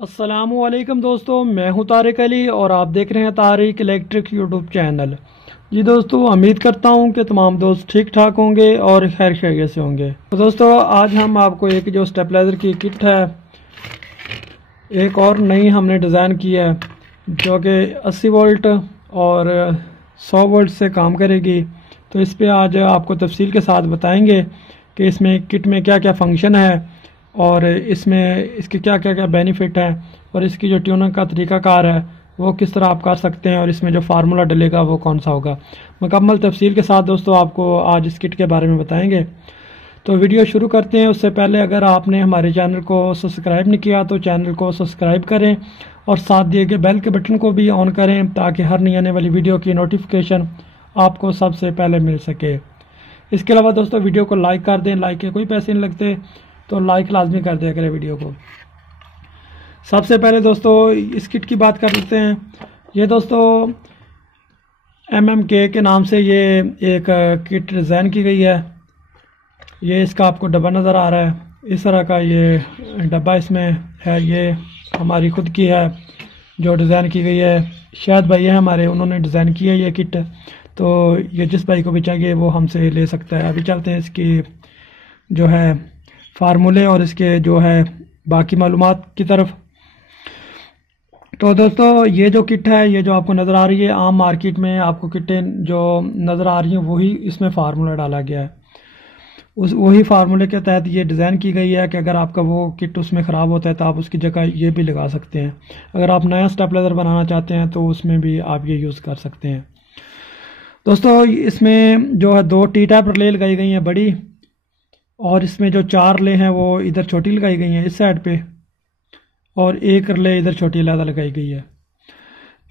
अस्सलामुअलैकुम दोस्तों, मैं हूं तारिक अली और आप देख रहे हैं तारिक इलेक्ट्रिक यूट्यूब चैनल। जी दोस्तों, उम्मीद करता हूं कि तमाम दोस्त ठीक ठाक होंगे और खैर खैरियत से होंगे। तो दोस्तों, आज हम आपको एक जो स्टेबलाइज़र की किट है, एक और नई हमने डिज़ाइन की है जो कि 80 वोल्ट और 100 वोल्ट से काम करेगी। तो इस पर आज आपको तफसील के साथ बताएंगे कि इसमें किट में क्या क्या फंक्शन है और इसमें इसके क्या क्या क्या बेनिफिट है और इसकी जो ट्यूनिंग का तरीकाकार है वो किस तरह आप कर सकते हैं और इसमें जो फार्मूला डलेगा वो कौन सा होगा। मुकम्मल तफसील के साथ दोस्तों आपको आज इस किट के बारे में बताएंगे। तो वीडियो शुरू करते हैं। उससे पहले अगर आपने हमारे चैनल को सब्सक्राइब नहीं किया तो चैनल को सब्सक्राइब करें और साथ दिए गए बेल के बटन को भी ऑन करें ताकि हर नई आने वाली वीडियो की नोटिफिकेशन आपको सबसे पहले मिल सके। इसके अलावा दोस्तों वीडियो को लाइक कर दें, लाइक के कोई पैसे नहीं लगते तो लाइक लाजमी कर दिया करें वीडियो को। सबसे पहले दोस्तों इस किट की बात कर लेते हैं। ये दोस्तों MMK के नाम से ये एक किट डिज़ाइन की गई है। ये इसका आपको डब्बा नज़र आ रहा है, इस तरह का ये डब्बा इसमें है। ये हमारी खुद की है जो डिज़ाइन की गई है। शायद भाई है हमारे, उन्होंने डिज़ाइन की है ये किट। तो ये जिस भाई को भी चाहिए वो हमसे ले सकता है। अभी चलते हैं इसकी जो है फार्मूले और इसके जो है बाकी मालूमात की तरफ। तो दोस्तों ये जो किट है, ये जो आपको नज़र आ रही है, आम मार्केट में आपको किटें जो नज़र आ रही हैं वही इसमें फार्मूला डाला गया है। वही फार्मूले के तहत ये डिज़ाइन की गई है कि अगर आपका वो किट उसमें ख़राब होता है तो आप उसकी जगह ये भी लगा सकते हैं। अगर आप नया स्टेबलाइज़र बनाना चाहते हैं तो उसमें भी आप ये यूज़ कर सकते हैं। दोस्तों इसमें जो है 2 टी टाइप रिले लगाई गई हैं बड़ी, और इसमें जो 4 रिले हैं वो इधर छोटी लगाई गई हैं इस साइड पे, और एक रिले इधर छोटी अलग लगाई गई है।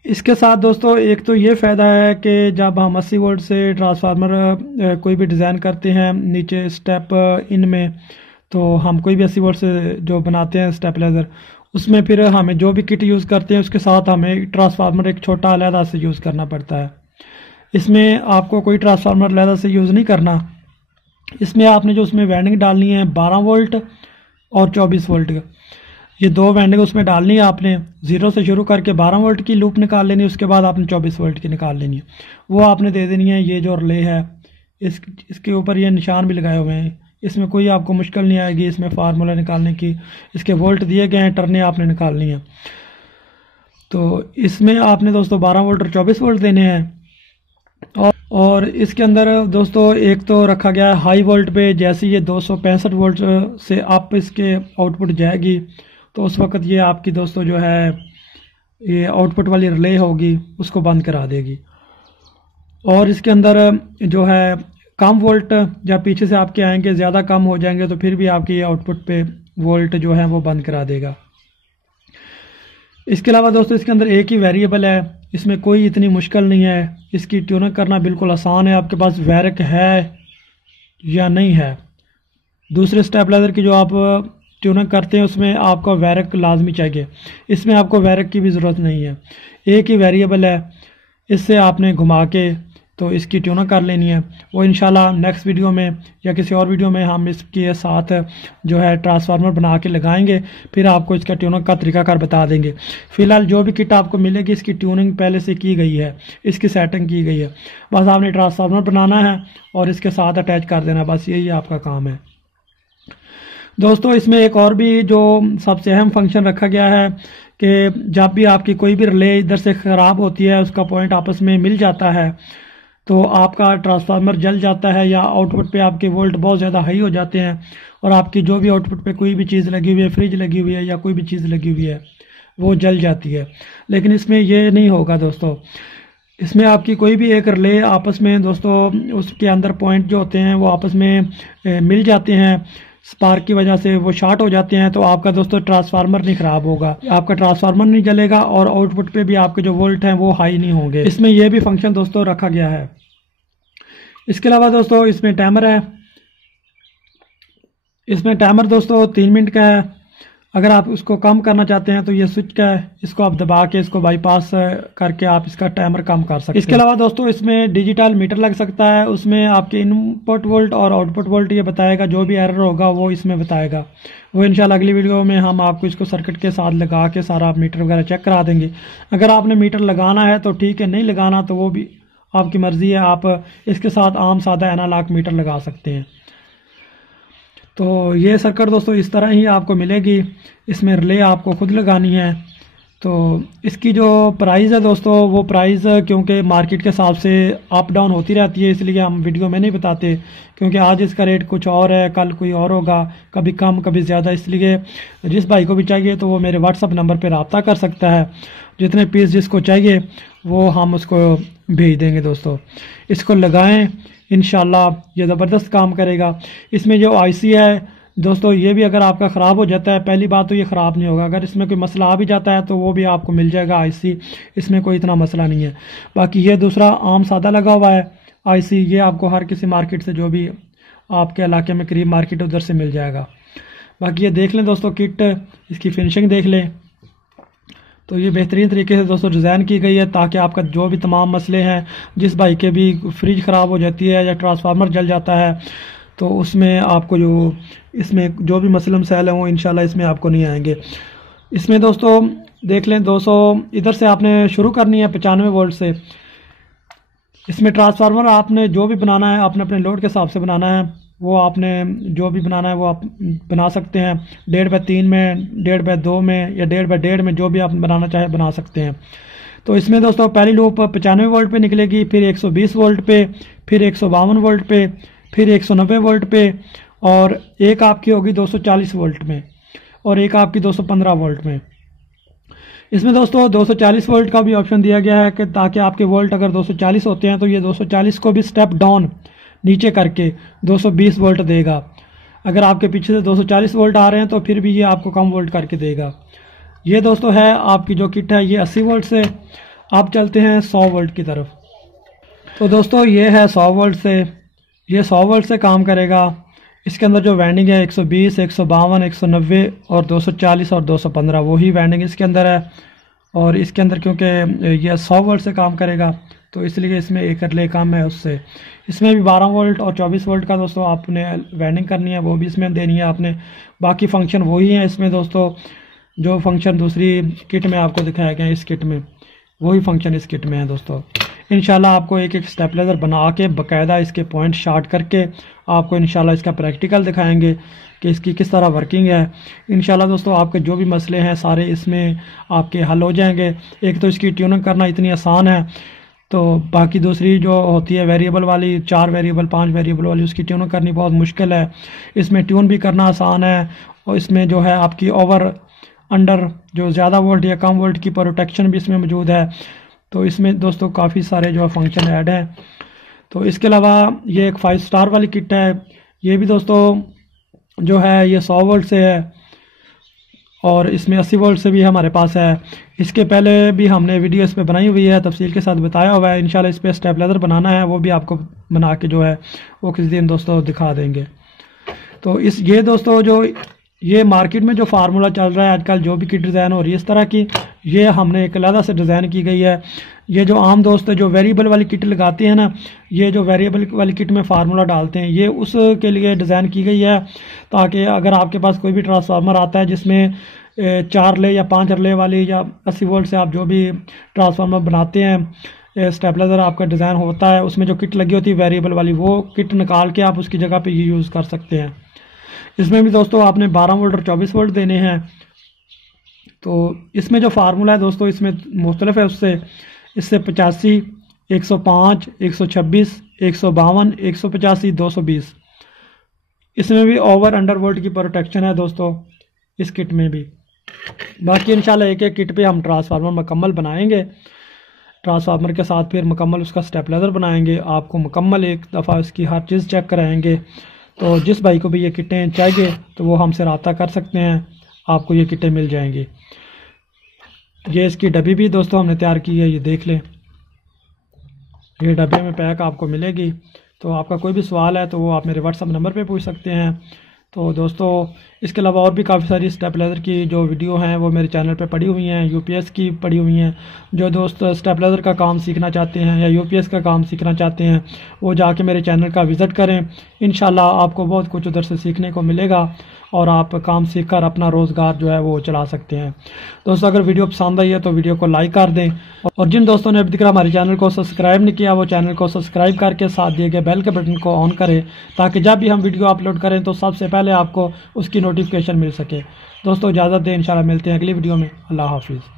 इसके साथ दोस्तों एक तो ये फ़ायदा है कि जब हम 80 वोल्ट से ट्रांसफार्मर कोई भी डिज़ाइन करते हैं नीचे स्टेप इन में, तो हम कोई भी 80 वोल्ट से जो बनाते हैं स्टेबलाइज़र, उसमें फिर हमें जो भी किट यूज़ करते हैं उसके साथ हमें ट्रांसफार्मर एक छोटा अलहदा से यूज़ करना पड़ता है। इसमें आपको कोई ट्रांसफार्मर अलहदा से यूज़ नहीं करना। इसमें आपने जो उसमें वाइंडिंग डालनी है 12 वोल्ट और 24 वोल्ट का, ये 2 वाइंडिंग उसमें डालनी है। आपने 0 से शुरू करके 12 वोल्ट की लूप निकाल लेनी है, उसके बाद आपने 24 वोल्ट की निकाल लेनी है। वो आपने दे देनी है। ये जो रिले है इसके ऊपर ये निशान भी लगाए हुए हैं। इसमें कोई आपको मुश्किल नहीं आएगी इसमें फार्मूला निकालने की। इसके वोल्ट दिए गए हैं, टर्नें आपने निकालनी है। तो इसमें आपने दोस्तों 12 वोल्ट और 24 वोल्ट देने हैं। और इसके अंदर दोस्तों एक तो रखा गया है हाई वोल्ट पे। जैसे ये 265 वोल्ट से आप इसके आउटपुट जाएगी तो उस वक्त ये आपकी दोस्तों जो है ये आउटपुट वाली रिले होगी उसको बंद करा देगी। और इसके अंदर जो है कम वोल्ट जब पीछे से आपके आएंगे, ज़्यादा कम हो जाएंगे तो फिर भी आपकी आउटपुट पे वोल्ट जो है वो बंद करा देगा। इसके अलावा दोस्तों इसके अंदर एक ही वेरिएबल है, इसमें कोई इतनी मुश्किल नहीं है। इसकी ट्यूनिंग करना बिल्कुल आसान है। आपके पास वैरक है या नहीं है, दूसरे स्टेबलाइज़र की जो आप ट्यूनिंग करते हैं उसमें आपको वैरक लाजमी चाहिए। इसमें आपको वैरक की भी ज़रूरत नहीं है, एक ही वेरिएबल है। इससे आपने घुमा के तो इसकी ट्यूनिंग कर लेनी है। वो इंशाल्लाह नेक्स्ट वीडियो में या किसी और वीडियो में हम इसके साथ जो है ट्रांसफार्मर बना के लगाएंगे, फिर आपको इसका ट्यूनिंग का तरीकाकार बता देंगे। फ़िलहाल जो भी किट आपको मिलेगी इसकी ट्यूनिंग पहले से की गई है, इसकी सेटिंग की गई है। बस आपने ट्रांसफार्मर बनाना है और इसके साथ अटैच कर देना, बस यही आपका काम है। दोस्तों इसमें एक और भी जो सबसे अहम फंक्शन रखा गया है कि जब भी आपकी कोई भी रिले इधर से ख़राब होती है, उसका पॉइंट आपस में मिल जाता है तो आपका ट्रांसफार्मर जल जाता है या आउटपुट पे आपके वोल्ट बहुत ज़्यादा हाई हो जाते हैं और आपकी जो भी आउटपुट पे कोई भी चीज़ लगी हुई है, फ्रिज लगी हुई है या कोई भी चीज़ लगी हुई है, वो जल जाती है। लेकिन इसमें ये नहीं होगा दोस्तों। इसमें आपकी कोई भी एक रिले आपस में दोस्तों उसके अंदर पॉइंट जो होते हैं वो आपस में मिल जाते हैं, स्पार्क की वजह से वो शॉर्ट हो जाते हैं, तो आपका दोस्तों ट्रांसफार्मर नहीं ख़राब होगा, आपका ट्रांसफार्मर नहीं जलेगा और आउटपुट पे भी आपके जो वोल्ट हैं वो हाई नहीं होंगे। इसमें यह भी फंक्शन दोस्तों रखा गया है। इसके अलावा दोस्तों इसमें टाइमर है। इसमें टाइमर दोस्तों 3 मिनट का है। अगर आप उसको कम करना चाहते हैं तो ये स्विच का है, इसको आप दबा के इसको बाईपास करके आप इसका टाइमर कम कर सकते हैं। इसके अलावा दोस्तों इसमें डिजिटल मीटर लग सकता है, उसमें आपके इनपुट वोल्ट और आउटपुट वोल्ट ये बताएगा, जो भी एरर होगा वो इसमें बताएगा। वो इंशाल्लाह अगली वीडियो में हम आपको इसको सर्किट के साथ लगा के सारा मीटर वगैरह चेक करा देंगे। अगर आपने मीटर लगाना है तो ठीक है, नहीं लगाना तो वो भी आपकी मर्ज़ी है, आप इसके साथ आम सादा एनालॉग मीटर लगा सकते हैं। तो ये सर्किट दोस्तों इस तरह ही आपको मिलेगी, इसमें रिले आपको खुद लगानी है। तो इसकी जो प्राइस है दोस्तों, वो प्राइस क्योंकि मार्केट के हिसाब से अप डाउन होती रहती है, इसलिए हम वीडियो में नहीं बताते, क्योंकि आज इसका रेट कुछ और है, कल कोई और होगा, कभी कम कभी ज़्यादा। इसलिए जिस भाई को भी चाहिए तो वो मेरे व्हाट्सअप नंबर पर रब्ता कर सकता है, जितने पीस जिसको चाहिए वो हम उसको भेज देंगे। दोस्तों इसको लगाएं, इंशाल्लाह ये ज़बरदस्त काम करेगा। इसमें जो आईसी है दोस्तों, ये भी अगर आपका ख़राब हो जाता है, पहली बात तो ये ख़राब नहीं होगा, अगर इसमें कोई मसला आ भी जाता है तो वो भी आपको मिल जाएगा आईसी, इसमें कोई इतना मसला नहीं है। बाकी ये दूसरा आम सादा लगा हुआ है आईसी, ये आपको हर किसी मार्केट से, जो भी आपके इलाके में करीब मार्केट उधर से मिल जाएगा। बाकी ये देख लें दोस्तों, किट इसकी फिनिशिंग देख लें, तो ये बेहतरीन तरीके से दोस्तों डिज़ाइन की गई है, ताकि आपका जो भी तमाम मसले हैं, जिस भाई के भी फ्रिज ख़राब हो जाती है या ट्रांसफार्मर जल जाता है, तो उसमें आपको जो इसमें जो भी मसले मसाइल हैं वो इंशाल्लाह इसमें आपको नहीं आएंगे। इसमें दोस्तों देख लें 200 इधर से आपने शुरू करनी है 95 वोल्ट से। इसमें ट्रांसफार्मर आपने जो भी बनाना है, आपने अपने लोड के हिसाब से बनाना है, वो आपने जो भी बनाना है वो आप बना सकते हैं, 1.5/3 में, 1.5/2 में या 1.5/1.5 में, जो भी आप बनाना चाहे बना सकते हैं। तो इसमें दोस्तों पहली लूप 95 वोल्ट पे निकलेगी, फिर 120 वोल्ट पे, फिर 152 वोल्ट पे, फिर 190 वोल्ट पे, और एक आपकी होगी 240 वोल्ट में, और एक आपकी 215 वोल्ट में। इसमें दोस्तों 240 वोल्ट का भी ऑप्शन दिया गया है कि ताकि आपके वोल्ट अगर 240 होते हैं तो ये 240 को भी स्टेप डाउन नीचे करके 220 वोल्ट देगा। अगर आपके पीछे से 240 वोल्ट आ रहे हैं तो फिर भी ये आपको कम वोल्ट करके देगा। ये दोस्तों है आपकी जो किट है, ये 80 वोल्ट से आप चलते हैं 100 वोल्ट की तरफ। तो दोस्तों ये है 100 वोल्ट से, ये 100 वोल्ट से काम करेगा। इसके अंदर जो वाइंडिंग है 120, 152, 190 और 240 और 215, वही वाइंडिंग इसके अंदर है। और इसके अंदर क्योंकि ये 100 वोल्ट से काम करेगा तो इसलिए इसमें एक रिले कम है उससे। इसमें भी 12 वोल्ट और 24 वोल्ट का दोस्तों आपने वाइंडिंग करनी है, वो भी इसमें देनी है आपने। बाकी फंक्शन वही है इसमें दोस्तों, जो फंक्शन दूसरी किट में आपको दिखाया गया है, इस किट में वही फंक्शन इस किट में है दोस्तों। इंशाल्लाह आपको एक एक स्टेपलाइजर बना के बाकायदा इसके पॉइंट शार्ट करके आपको इंशाल्लाह इसका प्रैक्टिकल दिखाएंगे कि इसकी किस तरह वर्किंग है। इंशाल्लाह दोस्तों आपके जो भी मसले हैं सारे इसमें आपके हल हो जाएंगे। एक तो इसकी ट्यूनिंग करना इतनी आसान है, तो बाकी दूसरी जो होती है वेरिएबल वाली, 4 वेरिएबल 5 वेरिएबल वाली, उसकी ट्यूनिंग करनी बहुत मुश्किल है। इसमें ट्यून भी करना आसान है, और इसमें जो है आपकी ओवर अंडर जो ज़्यादा वोल्ट या कम वोल्ट की प्रोटेक्शन भी इसमें मौजूद है। तो इसमें दोस्तों काफ़ी सारे जो फंक्शन ऐड हैं। तो इसके अलावा ये एक 5 स्टार वाली किट है, ये भी दोस्तों जो है ये 100 वोल्ट से है, और इसमें 80 वोल्ट से भी हमारे पास है। इसके पहले भी हमने वीडियो इस पर बनाई हुई है, तफसील के साथ बताया हुआ है। इंशाल्लाह इस पर स्टेपलाइजर बनाना है, वो भी आपको बना के जो है वो किसी दिन दोस्तों दिखा देंगे। तो इस ये दोस्तों जो ये मार्केट में जो फार्मूला चल रहा है आजकल, जो भी किट डिज़ाइन हो रही है इस तरह की, ये हमने एक अलग से डिज़ाइन की गई है। ये जो आम दोस्त जो वेरिएबल वाली किट लगाते हैं ना, ये जो वेरिएबल वाली किट में फार्मूला डालते हैं, ये उसके लिए डिज़ाइन की गई है, ताकि अगर आपके पास कोई भी ट्रांसफार्मर आता है जिसमें 4 रिले या 5 रिले वाली या 80 वोल्ट से आप जो भी ट्रांसफार्मर बनाते हैं, स्टेबलाइजर आपका डिज़ाइन होता है, उसमें जो किट लगी होती है वेरिएबल वाली, वो किट निकाल के आप उसकी जगह पे ये यूज़ कर सकते हैं। इसमें भी दोस्तों आपने 12 वोल्ट और 24 वोल्ट देने हैं। तो इसमें जो फार्मूला है दोस्तों इसमें मुख्तलिफ है उससे, इससे 85, 105, 126, 152, 185, 220। इसमें भी ओवर अंडर वोल्ट की प्रोटेक्शन है दोस्तों इस किट में भी। बाकी इंशाल्लाह एक एक किट पे हम ट्रांसफार्मर मुकम्मल बनाएंगे, ट्रांसफार्मर के साथ फिर मुकम्मल उसका स्टेबलाइजर बनाएंगे, आपको मुकम्मल एक दफ़ा इसकी हर चीज़ चेक कराएंगे। तो जिस भाई को भी ये किटें चाहिए तो वो हमसे रब्ता कर सकते हैं, आपको ये किटें मिल जाएंगी। ये इसकी डब्बी भी दोस्तों हमने तैयार की है, ये देख लें, ये डब्बे में पैक आपको मिलेगी। तो आपका कोई भी सवाल है तो वो आप मेरे व्हाट्सअप नंबर पे पूछ सकते हैं। तो दोस्तों इसके अलावा और भी काफ़ी सारी स्टेपलाइज़र की जो वीडियो हैं वो मेरे चैनल पे पड़ी हुई हैं, यूपीएस की पड़ी हुई हैं। जो दोस्त स्टेपलाइज़र का काम सीखना चाहते हैं या यूपीएस का काम सीखना चाहते हैं वो जाके मेरे चैनल का विज़िट करें। इंशाल्लाह आपको बहुत कुछ उधर से सीखने को मिलेगा और आप काम सीखकर अपना रोज़गार जो है वो चला सकते हैं। दोस्तों अगर वीडियो पसंद आई है तो वीडियो को लाइक कर दें, और जिन दोस्तों ने अभी तक हमारे चैनल को सब्सक्राइब नहीं किया वो चैनल को सब्सक्राइब करके साथ दिए गए बेल के बटन को ऑन करें, ताकि जब भी हम वीडियो अपलोड करें तो सबसे पहले आपको उसकी नोटिफिकेशन मिल सके। दोस्तों इजाज़त दें, इंशाल्लाह मिलते हैं अगली वीडियो में। अल्लाह हाफिज़।